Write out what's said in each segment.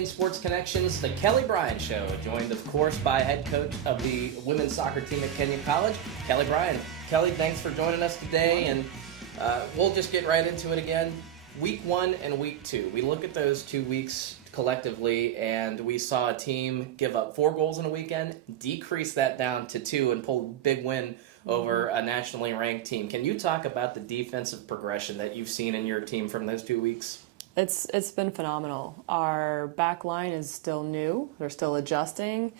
in Sports Connections, the Kelly Bryan Show, joined, of course, by head coach of the women's soccer team at Kenyon College, Kelly Bryan. Kelly, thanks for joining us today, and we'll just get right into it again. Week 1 and Week 2. We look at those 2 weeks collectively, and we saw a team give up 4 goals in a weekend, decrease that down to 2, and pull a big win over a nationally ranked team. Can you talk about the defensive progression that you've seen in your team from those 2 weeks? It's been phenomenal. Our back line is still new. They're still adjusting,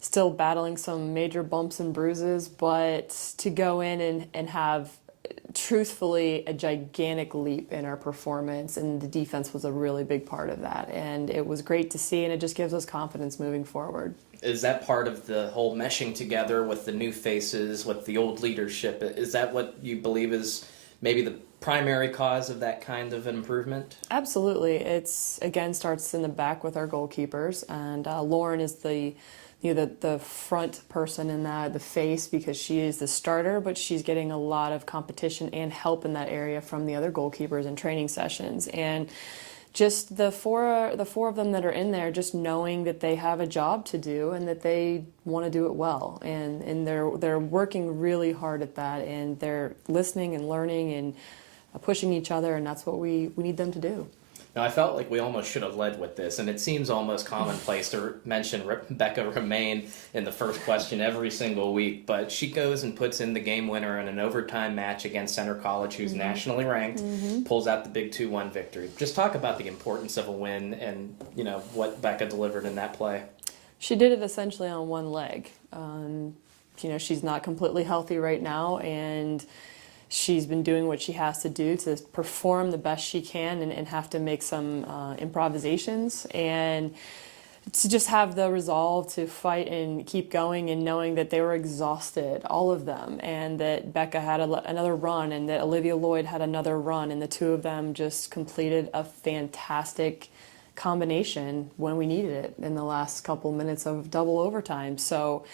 still battling some major bumps and bruises, but to go in and have truthfully a gigantic leap in our performance, and the defense was a really big part of that. And it was great to see, and it just gives us confidence moving forward. Is that part of the whole meshing together with the new faces, with the old leadership? Is that what you believe is maybe the primary cause of that kind of improvement? Absolutely. It's, again, starts in the back with our goalkeepers, and Lauren is the front person in that, the face, because she is the starter, but she's getting a lot of competition and help in that area from the other goalkeepers in training sessions. And just the four of them that are in there, just knowing that they have a job to do and that they want to do it well, and they're working really hard at that, and they're listening and learning and pushing each other, and that's what we need them to do. Now, I felt like we almost should have led with this, and it seems almost commonplace to mention Rebecca Romaine in the first question every single week, but she goes and puts in the game winner in an overtime match against Center College, who's nationally ranked, pulls out the big 2-1 victory. Just talk about the importance of a win and, what Becca delivered in that play. She did it essentially on one leg. She's not completely healthy right now, and she's been doing what she has to do to perform the best she can and have to make some improvisations, and to just have the resolve to fight and keep going, and knowing that they were exhausted, all of them, and that Becca had another run, and that Olivia Lloyd had another run, and the two of them just completed a fantastic combination when we needed it in the last couple minutes of double overtime. So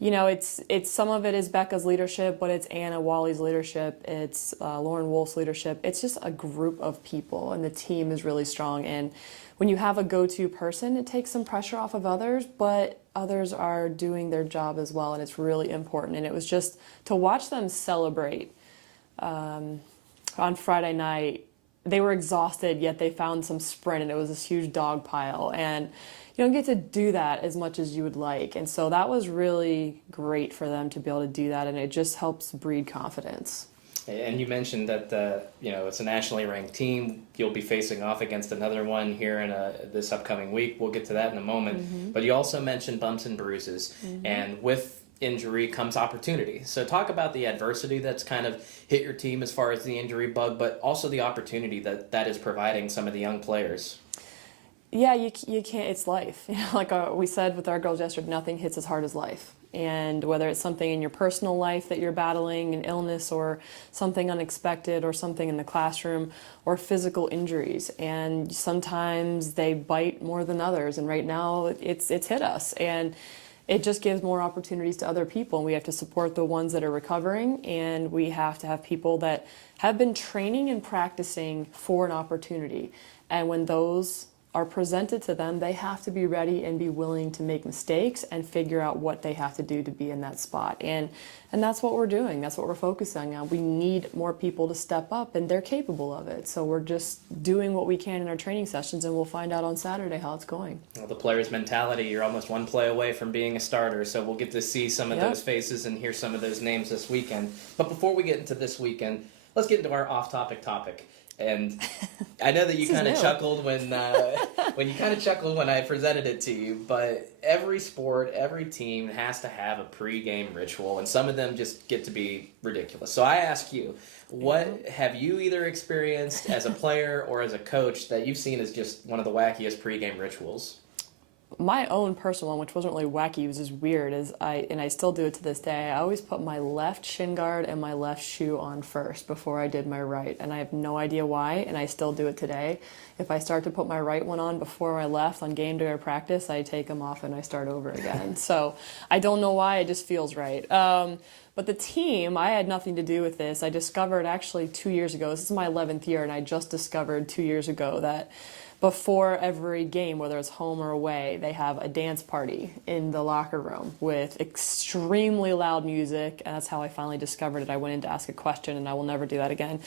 it's some of it is Becca's leadership, but it's Anna Wally's leadership, it's Lauren Wolf's leadership. It's just a group of people, and the team is really strong. And when you have a go-to person, it takes some pressure off of others, but others are doing their job as well, and it's really important. And it was just to watch them celebrate on Friday night. They were exhausted, yet they found some sprint, and it was this huge dog pile. And you don't get to do that as much as you would like. And so that was really great for them to be able to do that, and it just helps breed confidence. And you mentioned that it's a nationally ranked team. You'll be facing off against another one here in this upcoming week. We'll get to that in a moment. But you also mentioned bumps and bruises, and with injury comes opportunity. So talk about the adversity that's kind of hit your team as far as the injury bug, but also the opportunity that is providing some of the young players. Yeah, you can't, it's life. Like we said with our girls yesterday, nothing hits as hard as life. And whether it's something in your personal life that you're battling, an illness or something unexpected, or something in the classroom, or physical injuries. And sometimes they bite more than others. And right now it's hit us. And it just gives more opportunities to other people. And we have to support the ones that are recovering. And we have to have people that have been training and practicing for an opportunity. And when those are presented to them, they have to be ready and be willing to make mistakes and figure out what they have to do to be in that spot. And that's what we're doing. That's what we're focusing on. We need more people to step up, and they're capable of it. So we're just doing what we can in our training sessions, and we'll find out on Saturday how it's going. Well, the player's mentality, you're almost one play away from being a starter, so we'll get to see some of those faces and hear some of those names this weekend. But before we get into this weekend, let's get into our off-topic topic. And I know that you kind of chuckled when I presented it to you, but every sport, every team has to have a pregame ritual, and some of them just get to be ridiculous. So I ask you, what have you either experienced as a player or as a coach that you've seen as just one of the wackiest pregame rituals? My own personal one, which wasn't really wacky, it was just weird, and I still do it to this day. I always put my left shin guard and my left shoe on first before I did my right, and I have no idea why, and I still do it today. If I start to put my right one on before my left on game day or practice, I take them off and I start over again. So I don't know why, it just feels right. But the team, I had nothing to do with this. I discovered actually 2 years ago, this is my 11th year, and I just discovered 2 years ago that before every game, whether it's home or away, they have a dance party in the locker room with extremely loud music. And that's how I finally discovered it. I went in to ask a question, and I will never do that again.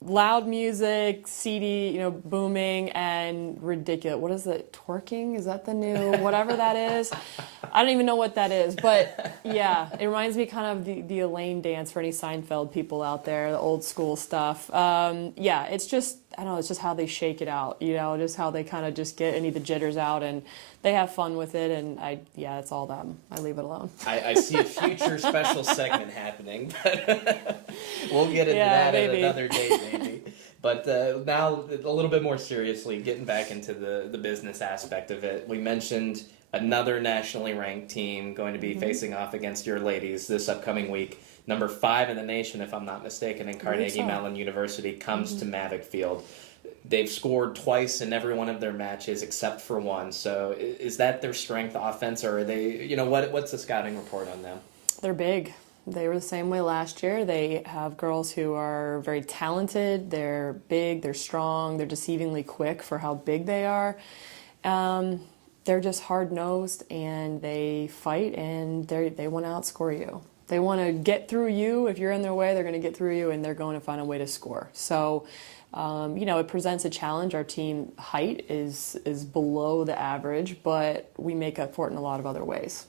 Loud music, CD, booming, and ridiculous. What is it? Twerking? Is that the new whatever that is? I don't even know what that is. But yeah, it reminds me kind of the Elaine dance for any Seinfeld people out there, the old school stuff. Yeah, it's just, I don't know, it's just how they shake it out, just how they kind of just get any of the jitters out, and they have fun with it, and it's all them. I leave it alone. I see a future special segment happening, but we'll get into that at another date, maybe. But now, a little bit more seriously, getting back into the business aspect of it, we mentioned another nationally ranked team going to be facing off against your ladies this upcoming week. Number 5 in the nation, if I'm not mistaken, in Carnegie Mellon University, comes to Mavic Field. They've scored twice in every one of their matches except for one. So is that their strength offense, or are they, what's the scouting report on them? They're big. They were the same way last year. They have girls who are very talented. They're big. They're strong. They're deceivingly quick for how big they are. They're just hard-nosed, and they fight, and they want to outscore you. They want to get through you. If you're in their way, they're going to get through you, and they're going to find a way to score. So, it presents a challenge. Our team height is below the average, but we make up for it in a lot of other ways.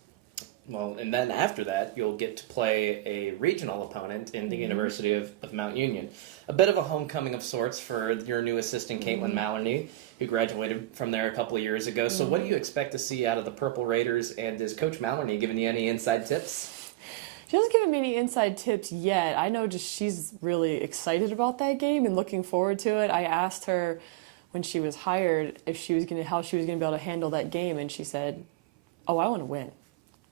Well, and then after that, you'll get to play a regional opponent in the University of Mount Union. A bit of a homecoming of sorts for your new assistant, Caitlin Maloney, who graduated from there a couple of years ago. So what do you expect to see out of the Purple Raiders, and is Coach Maloney giving you any inside tips? She hasn't given me any inside tips yet. I know just she's really excited about that game and looking forward to it. I asked her when she was hired how she was going to be able to handle that game, and she said, "Oh, I want to win.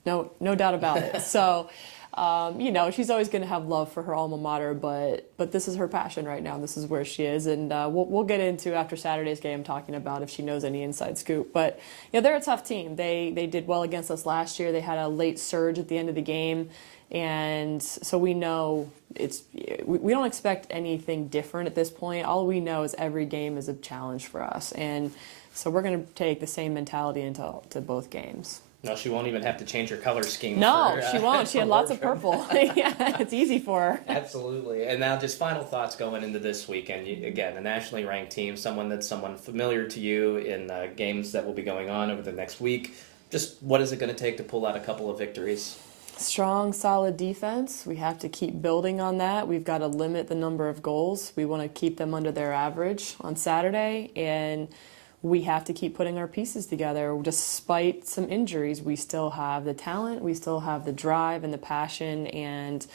No doubt about it." So, she's always going to have love for her alma mater, but this is her passion right now. This is where she is, and we'll get into after Saturday's game talking about if she knows any inside scoop. But they're a tough team. They did well against us last year. They had a late surge at the end of the game. And so we know we don't expect anything different at this point. All we know is every game is a challenge for us. And so we're going to take the same mentality into both games. No, she won't even have to change her color scheme. No, she won't. She had lots of purple. Yeah, it's easy for her. Absolutely. And now just final thoughts going into this weekend. Again, a nationally ranked team, someone familiar to you in games that will be going on over the next week. Just what is it going to take to pull out a couple of victories? Strong, solid defense. We have to keep building on that. We've got to limit the number of goals. We want to keep them under their average on Saturday, and we have to keep putting our pieces together. Despite some injuries, we still have the talent, we still have the drive and the passion, and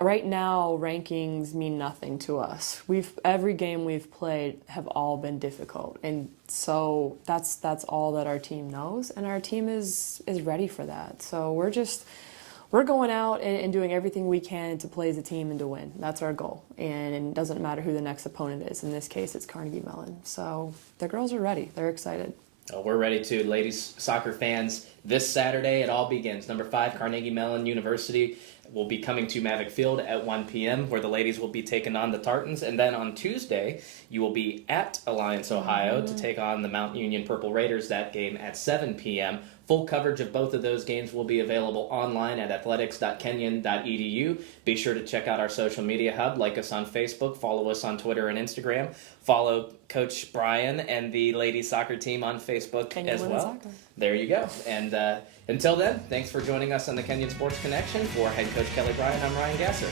right now rankings mean nothing to us. Every game we've played have all been difficult, and so that's all that our team knows, and our team is ready for that. So we're going out and doing everything we can to play as a team and to win. That's our goal, and it doesn't matter who the next opponent is. In this case, it's Carnegie Mellon. So the girls are ready. They're excited. Oh, we're ready too, ladies soccer fans. This Saturday, it all begins. Number 5, Carnegie Mellon University will be coming to Mavic Field at 1 p.m., where the ladies will be taking on the Tartans. And then on Tuesday, you will be at Alliance, Ohio, to take on the Mount Union Purple Raiders. That game at 7 p.m. Full coverage of both of those games will be available online at athletics.kenyon.edu. Be sure to check out our social media hub, like us on Facebook, follow us on Twitter and Instagram, follow Coach Bryan and the ladies soccer team on Facebook as well. There you go. And until then, thanks for joining us on the Kenyon Sports Connection. For head coach Kelly Bryan, I'm Ryan Gasser.